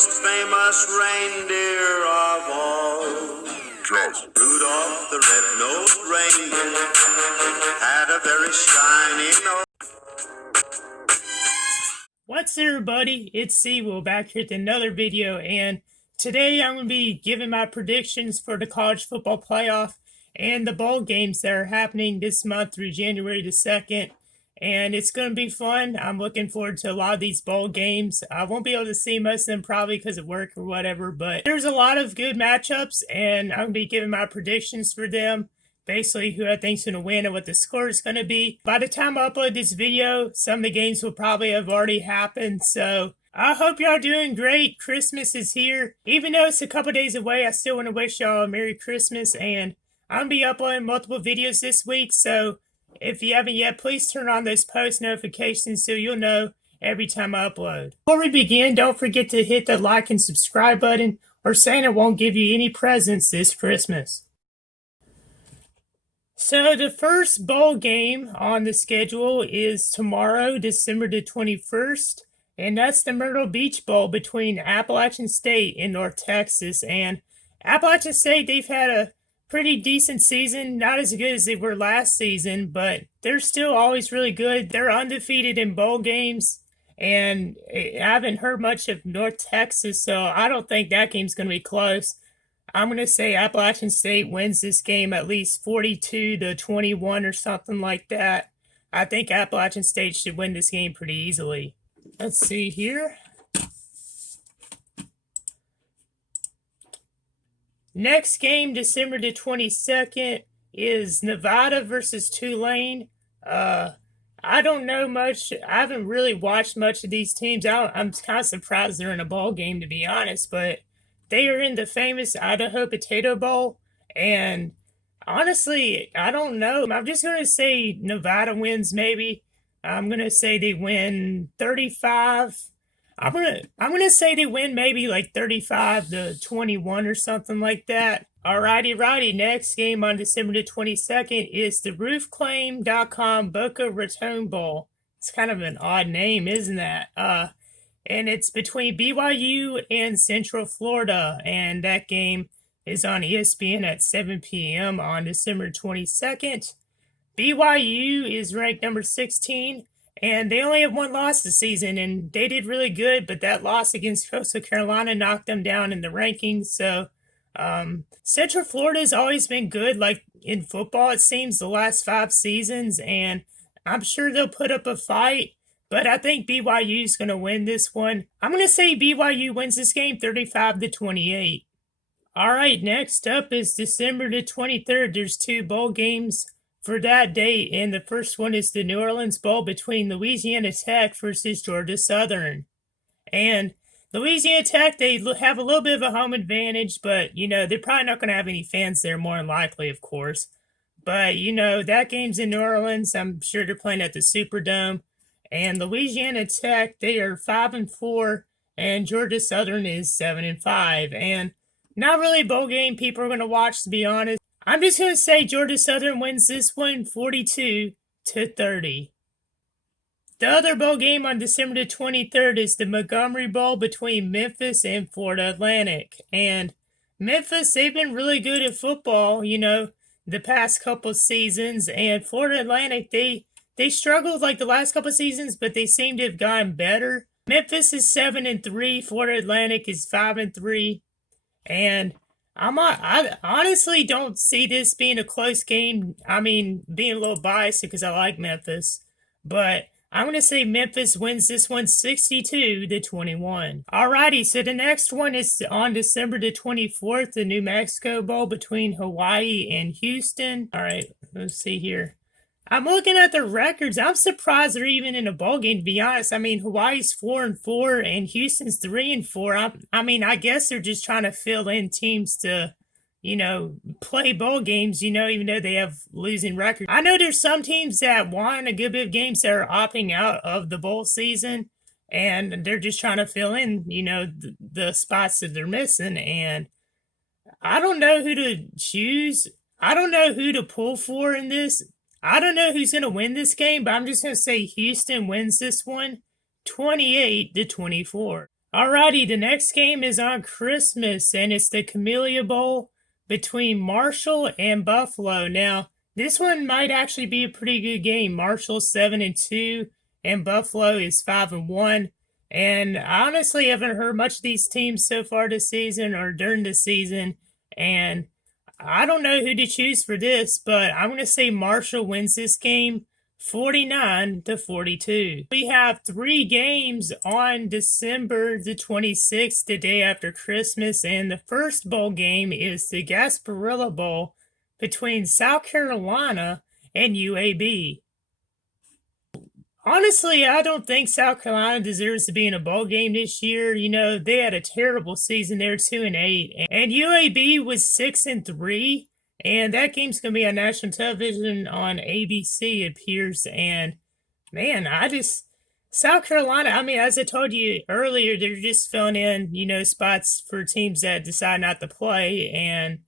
most famous reindeer of all. Rudolph the red-nosed reindeer had a very shiny nose. What's up, everybody? It's Seawell back here with another video, and today I'm going to be giving my predictions for the college football playoff and the bowl games that are happening this month through January the 2nd. And it's going to be fun. I'm looking forward to a lot of these bowl games. I won't be able to see most of them probably because of work or whatever, but there's a lot of good matchups, and I'm going to be giving my predictions for them. Basically, who I think's going to win and what the score is going to be. By the time I upload this video, some of the games will probably have already happened, so I hope y'all doing great. Christmas is here. Even though it's a couple days away, I still want to wish y'all a Merry Christmas, and I'm going to be uploading multiple videos this week, so if you haven't yet, please turn on those post notifications so you'll know every time I upload. Before we begin, don't forget to hit the like and subscribe button, or Santa won't give you any presents this Christmas. So the first bowl game on the schedule is tomorrow, December the 21st, and that's the Myrtle Beach Bowl between Appalachian State and North Texas. And Appalachian State, they've had a pretty decent season, not as good as they were last season, but they're still always really good. They're undefeated in bowl games, and I haven't heard much of North Texas, so I don't think that game's going to be close. I'm going to say Appalachian State wins this game at least 42-21 or something like that. I think Appalachian State should win this game pretty easily. Let's see here. Next game, December the 22nd, is Nevada versus Tulane. I don't know much. I haven't really watched much of these teams. I'm kind of surprised they're in a bowl game, to be honest, but they are in the famous Idaho Potato Bowl, and honestly, I don't know. I'm just going to say Nevada wins, maybe. I'm going to say they win 35. I'm gonna say they win maybe like 35-21 or something like that. Alrighty. Next game on December the 22nd is the roofclaim.com Boca Raton Bowl. It's kind of an odd name, isn't that? And it's between BYU and Central Florida, and that game is on ESPN at 7 p.m. on December 22nd. BYU is ranked number 16, and they only have one loss this season, and they did really good, but that loss against Coastal Carolina knocked them down in the rankings. So Central Florida has always been good, like in football, it seems, the last 5 seasons, and I'm sure they'll put up a fight. But I think BYU is going to win this one. I'm going to say BYU wins this game 35-28. All right, next up is December the 23rd. There's 2 bowl games for that date, and the first one is the New Orleans Bowl between Louisiana Tech versus Georgia Southern. And Louisiana Tech, they have a little bit of a home advantage, but, they're probably not going to have any fans there, more than likely, of course. But, that game's in New Orleans. I'm sure they're playing at the Superdome. And Louisiana Tech, they are 5-4, and Georgia Southern is 7-5. And not really a bowl game people are going to watch, to be honest. I'm just going to say Georgia Southern wins this one 42-30. The other bowl game on December the 23rd is the Montgomery Bowl between Memphis and Florida Atlantic. And Memphis, they've been really good at football, the past couple seasons. And Florida Atlantic, they struggled like the last couple seasons, but they seem to have gotten better. Memphis is 7-3. Florida Atlantic is 5-3. And I honestly don't see this being a close game. I mean, being a little biased because I like Memphis. But I'm going to say Memphis wins this one 62-21. Alrighty, so the next one is on December the 24th, the New Mexico Bowl between Hawaii and Houston. Alright, let's see here. I'm looking at the records. I'm surprised they're even in a bowl game, to be honest. I mean, Hawaii's 4-4 and Houston's 3-4. I guess they're just trying to fill in teams to, play bowl games, even though they have losing records. I know there's some teams that won a good bit of games that are opting out of the bowl season, and they're just trying to fill in, the spots that they're missing. And I don't know who to choose. I don't know who to pull for in this. I don't know who's going to win this game, but I'm just going to say Houston wins this one 28-24. Alrighty, the next game is on Christmas, and it's the Camellia Bowl between Marshall and Buffalo. Now, this one might actually be a pretty good game. Marshall's 7-2, and Buffalo is 5-1. And I honestly haven't heard much of these teams so far this season or during the season, and I don't know who to choose for this, but I'm going to say Marshall wins this game 49-42. We have 3 games on December the 26th, the day after Christmas, and the first bowl game is the Gasparilla Bowl between South Carolina and UAB. Honestly, I don't think South Carolina deserves to be in a bowl game this year. You know, they had a terrible season. They're 2-8, and UAB was 6-3. And that game's going to be on national television on ABC, it appears. And, man, South Carolina, I mean, as I told you earlier, they're just filling in, spots for teams that decide not to play. And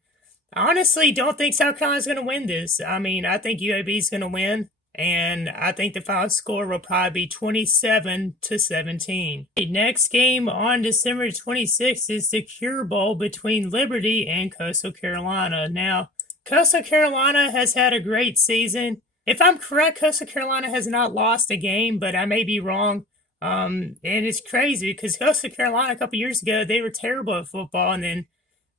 I honestly don't think South Carolina's going to win this. I mean, I think UAB's going to win. And I think the final score will probably be 27-17. The next game on December 26th is the Cure Bowl between Liberty and Coastal Carolina. Now, Coastal Carolina has had a great season. If I'm correct, Coastal Carolina has not lost a game, but I may be wrong. And it's crazy because Coastal Carolina a couple years ago, they were terrible at football. And then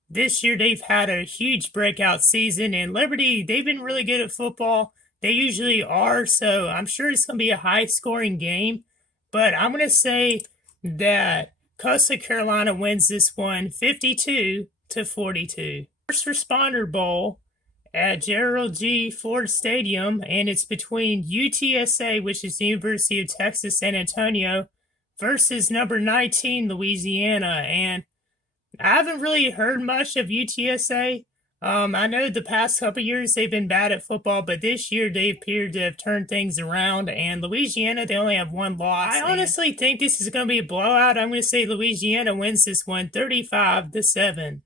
this year they've had a huge breakout season. And Liberty, they've been really good at football. They usually are, so I'm sure it's going to be a high-scoring game. But I'm going to say that Coastal Carolina wins this one 52-42. First Responder Bowl at Gerald G. Ford Stadium, and it's between UTSA, which is the University of Texas San Antonio, versus number 19, Louisiana. And I haven't really heard much of UTSA. I know the past couple years they've been bad at football, but this year they appear to have turned things around. And Louisiana, they only have 1 loss. I honestly think this is going to be a blowout. I'm going to say Louisiana wins this one 35-7.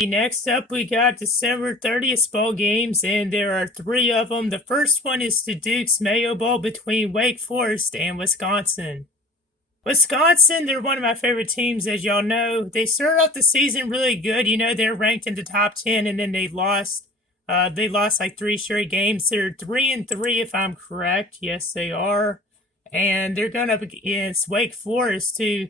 Next up, we got December 30th bowl games, and there are 3 of them. The first one is the Duke's Mayo Bowl between Wake Forest and Wisconsin. Wisconsin, they're one of my favorite teams, as y'all know. They started off the season really good. They're ranked in the top 10, and then they lost. They lost like 3 straight games. They're 3-3, if I'm correct. Yes, they are. And they're going up against Wake Forest, who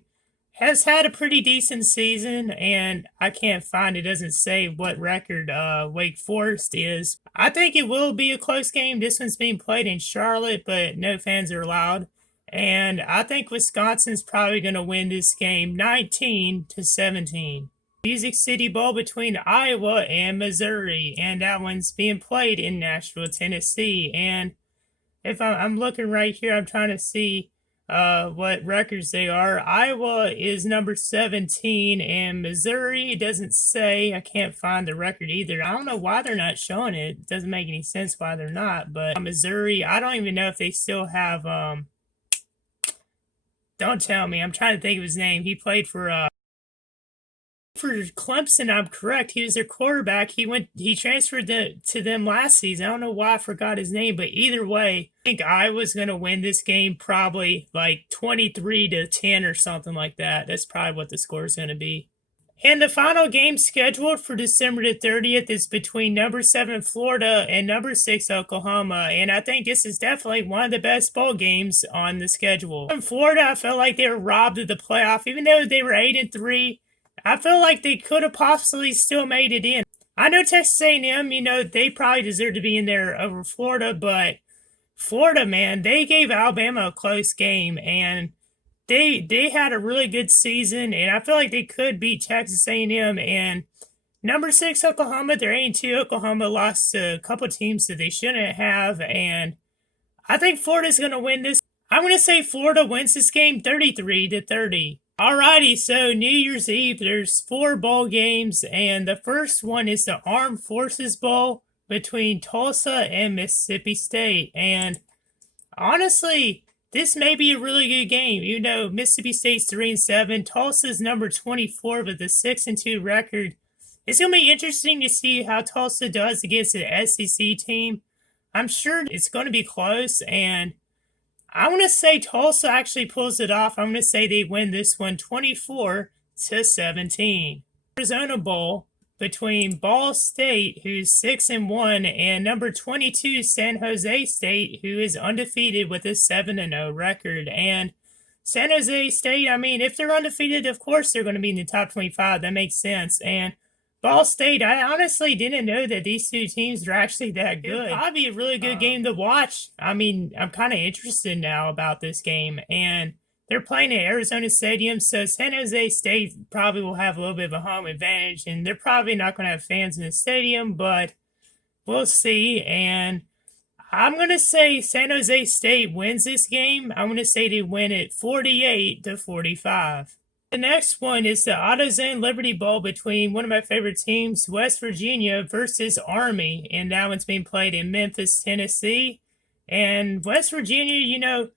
has had a pretty decent season. And I can't find, it doesn't say what record Wake Forest is. I think it will be a close game. This one's being played in Charlotte, but no fans are allowed. And I think Wisconsin's probably going to win this game 19-17. Music City Bowl between Iowa and Missouri, and that one's being played in Nashville, Tennessee. And if I'm looking right here, I'm trying to see what records they are. Iowa is number 17, and Missouri, it doesn't say. I can't find the record either. I don't know why they're not showing it. It doesn't make any sense why they're not. But Missouri, I don't even know if they still have don't tell me. I'm trying to think of his name. He played for Clemson. I'm correct. He was their quarterback. He transferred to them last season. I don't know why I forgot his name, but either way, I think Iowa's going to win this game probably like 23-10 or something like that. That's probably what the score is going to be. And the final game scheduled for December the 30th is between number 7 Florida and number 6 Oklahoma. And I think this is definitely one of the best bowl games on the schedule. In Florida, I felt like they were robbed of the playoff. Even though they were 8-3, I feel like they could have possibly still made it in. I know Texas A&M, they probably deserve to be in there over Florida, but Florida, man, they gave Alabama a close game, and they had a really good season, and I feel like they could beat Texas A&M. And number 6 Oklahoma, they're 8-2. Oklahoma lost to a couple teams that they shouldn't have, and I think Florida's going to win this. I'm going to say Florida wins this game 33-30. Alrighty, so New Year's Eve, there's 4 bowl games, and the first one is the Armed Forces Bowl between Tulsa and Mississippi State. And honestly, this may be a really good game. Mississippi State's 3-7. Tulsa's number 24 with a 6-2 record. It's going to be interesting to see how Tulsa does against an SEC team. I'm sure it's going to be close, and I want to say Tulsa actually pulls it off. I'm going to say they win this one 24-17. Arizona Bowl between Ball State, who's 6-1, and number 22 San Jose State, who is undefeated with a 7-0 record. And San Jose State, I mean, if they're undefeated, of course they're going to be in the top 25. That makes sense. And Ball State, I honestly didn't know that these two teams are actually that good. It'll probably be a really good game to watch. I mean, I'm kind of interested now about this game. And they're playing at Arizona Stadium, so San Jose State probably will have a little bit of a home advantage. And they're probably not going to have fans in the stadium, but we'll see. And I'm going to say San Jose State wins this game. I'm going to say they win it 48-45. The next one is the AutoZone Liberty Bowl between one of my favorite teams, West Virginia versus Army. And that one's being played in Memphis, Tennessee. And West Virginia, you know,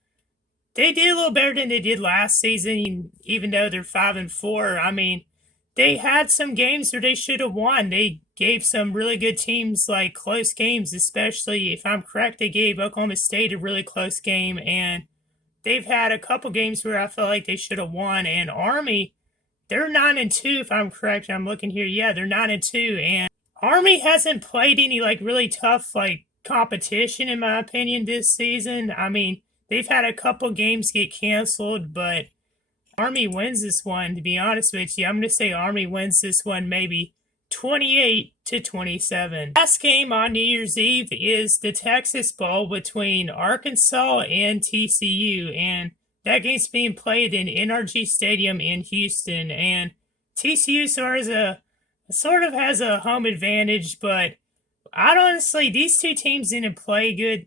they did a little better than they did last season, even though they're 5-4. I mean, they had some games where they should have won. They gave some really good teams like close games, especially if I'm correct, they gave Oklahoma State a really close game, and they've had a couple games where I feel like they should have won. And Army, they're 9-2 if I'm correct. I'm looking here. Yeah, they're 9-2, and Army hasn't played any like really tough like competition in my opinion this season. I mean, they've had a couple games get canceled, but Army wins this one, to be honest with you. I'm going to say Army wins this one maybe 28-27. Last game on New Year's Eve is the Texas Bowl between Arkansas and TCU, and that game's being played in NRG Stadium in Houston. And TCU sort of has a home advantage, but honestly, these two teams didn't play good.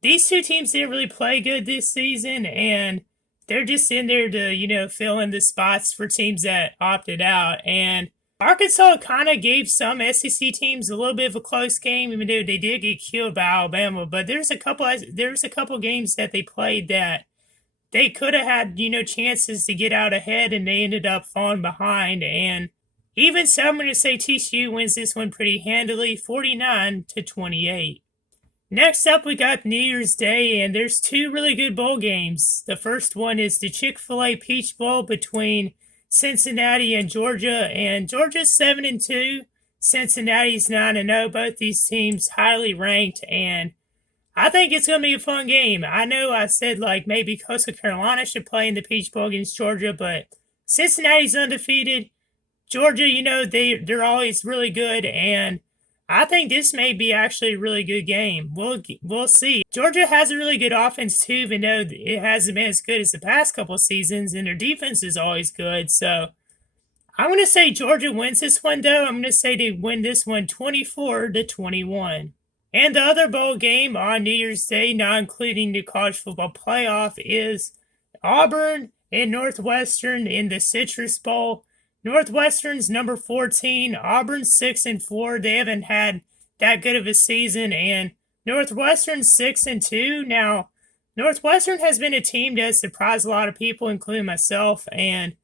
These two teams didn't really play good this season, and they're just in there to, you know, fill in the spots for teams that opted out. And Arkansas kind of gave some SEC teams a little bit of a close game, even though they did get killed by Alabama. But there's a couple games that they played that they could have had, you know, chances to get out ahead, and they ended up falling behind. And even so, I'm going to say TCU wins this one pretty handily, 49-28. Next up, we got New Year's Day, and there's two really good bowl games. The first one is the Chick-fil-A Peach Bowl between Cincinnati and Georgia, and Georgia's 7-2, Cincinnati's 9-0. Both these teams highly ranked, and I think it's going to be a fun game. I know I said like maybe Coastal Carolina should play in the Peach Bowl against Georgia, but Cincinnati's undefeated. Georgia, you know, they're always really good, and I think this may be actually a really good game. We'll see. Georgia has a really good offense too, even though it hasn't been as good as the past couple seasons, and their defense is always good. So I'm going to say Georgia wins this one, though. I'm going to say they win this one 24-21. And the other bowl game on New Year's Day, not including the college football playoff, is Auburn and Northwestern in the Citrus Bowl. Northwestern's number 14, Auburn's 6-4. They haven't had that good of a season, and Northwestern's 6-2. Now, Northwestern has been a team that has surprised a lot of people, including myself, and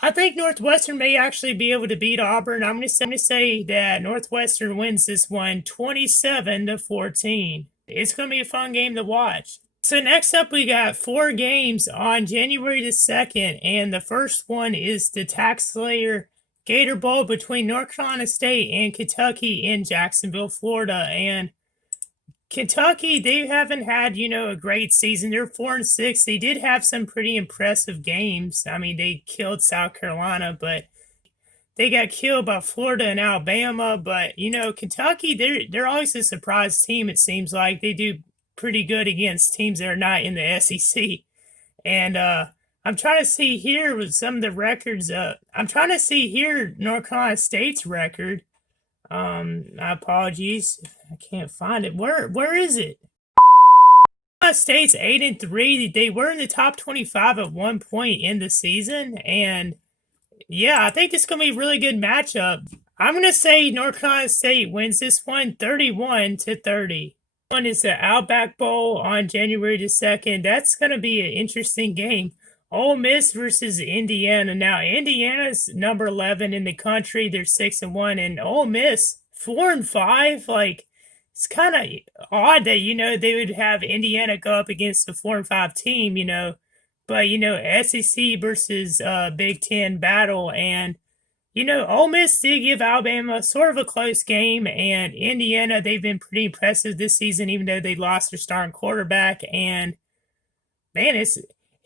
I think Northwestern may actually be able to beat Auburn. I'm going to say that Northwestern wins this one 27-14. It's going to be a fun game to watch. So next up, we got 4 games on January the 2nd, and the first one is the Tax Slayer Gator Bowl between North Carolina State and Kentucky in Jacksonville, Florida. And Kentucky, they haven't had, you know, a great season. They're 4-6. They did have some pretty impressive games. I mean, they killed South Carolina, but they got killed by Florida and Alabama. But, you know, Kentucky, they're always a surprise team, it seems like. They do pretty good against teams that are not in the SEC. And I'm trying to see here with some of the records. I'm trying to see here North Carolina State's record. Apologies. I can't find it. Where is it? Carolina State's 8-3. They were in the top 25 at one point in the season. And yeah, I think it's going to be a really good matchup. I'm going to say North Carolina State wins this one 31-30. One is the Outback Bowl on January the 2nd. That's going to be an interesting game. Ole Miss versus Indiana. Now, Indiana's number 11 in the country. They're 6-1, and Ole Miss 4-5. Like, it's kind of odd that, they would have Indiana go up against a 4-5 team, but, SEC versus Big Ten battle. And, Ole Miss did give Alabama sort of a close game, and Indiana, they've been pretty impressive this season, even though they lost their starting quarterback. And man,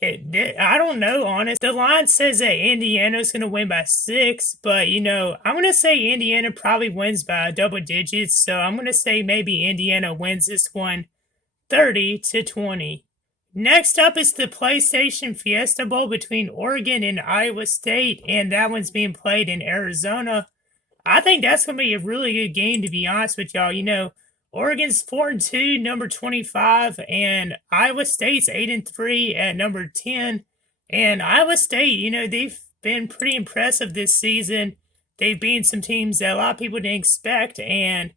I don't know, honest. The line says that Indiana's going to win by 6, but, I'm going to say Indiana probably wins by double digits. So I'm going to say maybe Indiana wins this one 30-20. Next up is the PlayStation Fiesta Bowl between Oregon and Iowa State, and that one's being played in Arizona. I think that's going to be a really good game, to be honest with y'all. Oregon's 4-2, number 25, and Iowa State's 8-3 at number 10. And Iowa State, they've been pretty impressive this season. They've beaten some teams that a lot of people didn't expect, and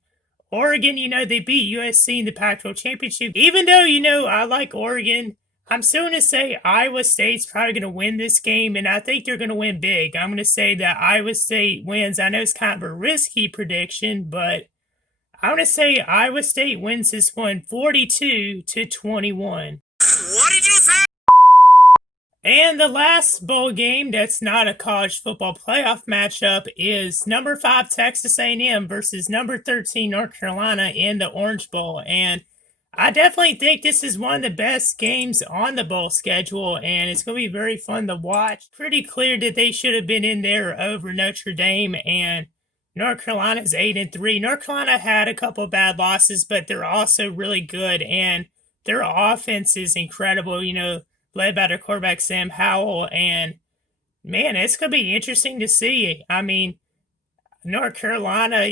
Oregon, they beat USC in the Pac-12 championship. Even though, I like Oregon, I'm still going to say Iowa State's probably going to win this game, and I think they're going to win big. I'm going to say that Iowa State wins. I know it's kind of a risky prediction, but I'm going to say Iowa State wins this one 42-21. What did you say? And the last bowl game that's not a college football playoff matchup is number 5 Texas A&M versus number 13 North Carolina in the Orange Bowl. And I definitely think this is one of the best games on the bowl schedule, and it's going to be very fun to watch. Pretty clear that they should have been in there over Notre Dame, and North Carolina's 8-3. North Carolina had a couple of bad losses, but they're also really good, and their offense is incredible, led by their quarterback Sam Howell. And man, it's going to be interesting to see. I mean, North Carolina,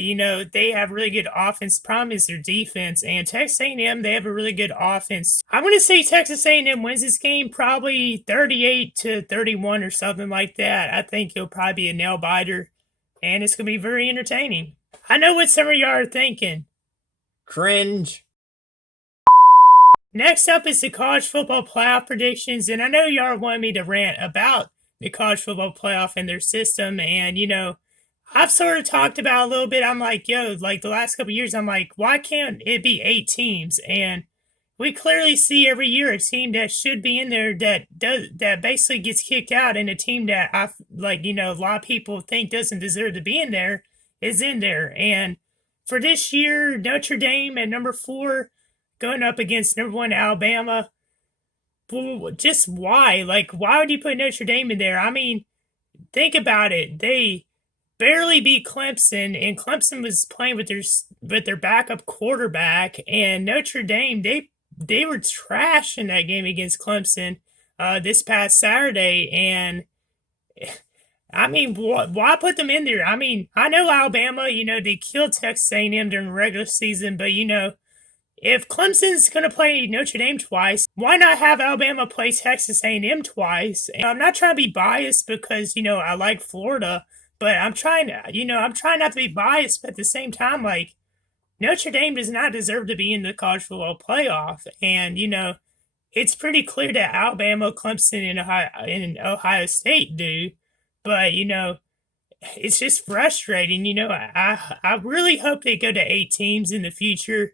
they have really good offense. Problem is their defense. And Texas A&M, they have a really good offense. I'm going to say Texas A&M wins this game probably 38-31 or something like that. I think it'll probably be a nail biter, and it's going to be very entertaining. I know what some of y'all are thinking. Cringe. Next up is the college football playoff predictions, and I know y'all want me to rant about the college football playoff and their system, and, I've sort of talked about a little bit. I'm like, like the last couple of years, I'm like, why can't it be 8 teams? And we clearly see every year a team that should be in there that basically gets kicked out, and a team that a lot of people think doesn't deserve to be in there is in there. And for this year, Notre Dame at number 4 going up against number 1 Alabama. Well, just why? Why would you put Notre Dame in there? I mean, think about it. They barely beat Clemson, and Clemson was playing with their backup quarterback, and Notre Dame, they were trash in that game against Clemson this past Saturday. And I mean, why put them in there? I mean, I know Alabama, they killed Texas A&M during the regular season, but if Clemson's going to play Notre Dame twice, why not have Alabama play Texas A&M twice? And I'm not trying to be biased because, I like Florida, but I'm trying not to be biased, but at the same time, Notre Dame does not deserve to be in the college football playoff. And, it's pretty clear that Alabama, Clemson, and Ohio State do. But, it's just frustrating. I really hope they go to 8 teams in the future,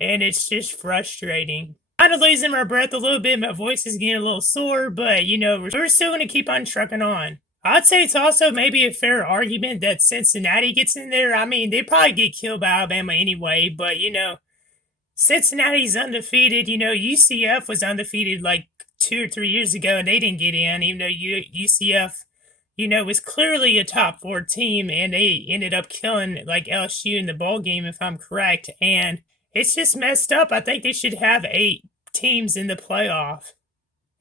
and it's just frustrating. Kind of losing my breath a little bit. My voice is getting a little sore, but, we're still going to keep on trucking on. I'd say it's also maybe a fair argument that Cincinnati gets in there. I mean, they probably get killed by Alabama anyway, but, Cincinnati's undefeated. UCF was undefeated 2 or 3 years ago, and they didn't get in, even though UCF, was clearly a top 4 team, and they ended up killing, LSU in the bowl game, if I'm correct. And it's just messed up. I think they should have 8 teams in the playoff,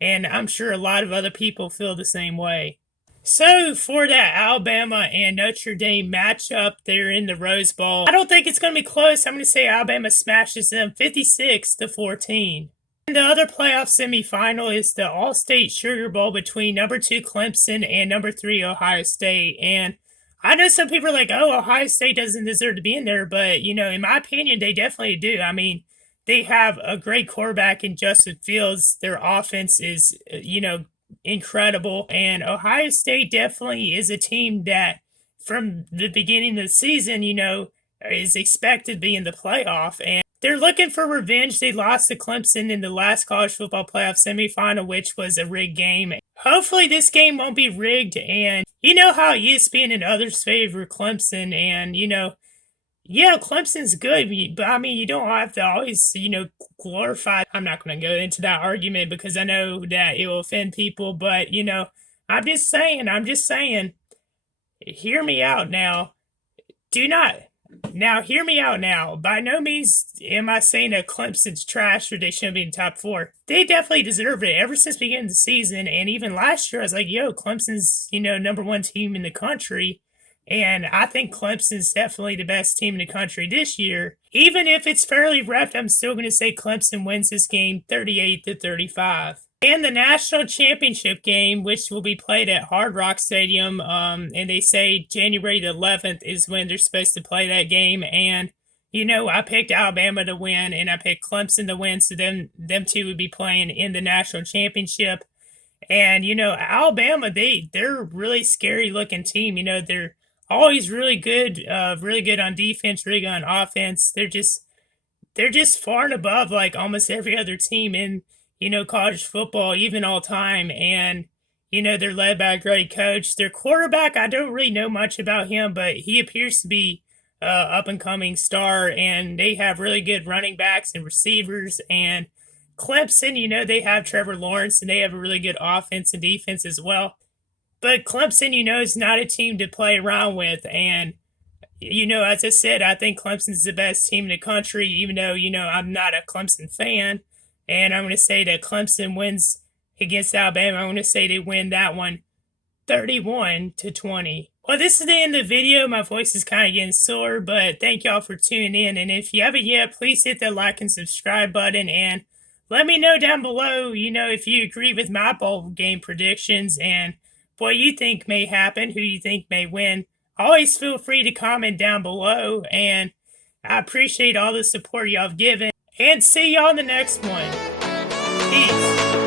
and I'm sure a lot of other people feel the same way. So, for that Alabama and Notre Dame matchup, they're in the Rose Bowl. I don't think it's going to be close. I'm going to say Alabama smashes them 56-14. And the other playoff semifinal is the All-State Sugar Bowl between number 2 Clemson and number 3 Ohio State. And I know some people are like, oh, Ohio State doesn't deserve to be in there, but, in my opinion, they definitely do. I mean, they have a great quarterback in Justin Fields. Their offense is, incredible. And Ohio State definitely is a team that from the beginning of the season, is expected to be in the playoff. And they're looking for revenge. They lost to Clemson in the last college football playoff semifinal, which was a rigged game. Hopefully this game won't be rigged, and you know how ESPN and others favor Clemson, and yeah, Clemson's good, but I mean, you don't have to always, glorify. I'm not going to go into that argument because I know that it will offend people, but I'm just saying, hear me out now. Do not. Now, hear me out now. By no means am I saying that Clemson's trash or they shouldn't be in the top four. They definitely deserve it ever since the beginning of the season. And even last year, I was like, yo, Clemson's, number one team in the country. And I think Clemson's definitely the best team in the country this year. Even if it's fairly ref, I'm still going to say Clemson wins this game 38-35. And the national championship game, which will be played at Hard Rock Stadium, and they say January the 11th is when they're supposed to play that game. And, I picked Alabama to win, and I picked Clemson to win, so them two would be playing in the national championship. And, Alabama, they're a really scary-looking team. They're always really good on defense, really good on offense. They're just far and above, like, almost every other team in college football, even all time. And, they're led by a great coach. Their quarterback, I don't really know much about him, but he appears to be up and coming star. And they have really good running backs and receivers. And Clemson, they have Trevor Lawrence, and they have a really good offense and defense as well. But Clemson, is not a team to play around with. And, as I said, I think Clemson's the best team in the country, even though, I'm not a Clemson fan. And I'm going to say that Clemson wins against Alabama. I'm going to say they win that one 31-20. Well, this is the end of the video. My voice is kind of getting sore, but thank y'all for tuning in. And if you haven't yet, please hit the like and subscribe button. And let me know down below, if you agree with my bowl game predictions and what you think may happen, who you think may win. Always feel free to comment down below. And I appreciate all the support y'all have given. And see y'all in the next one. Peace.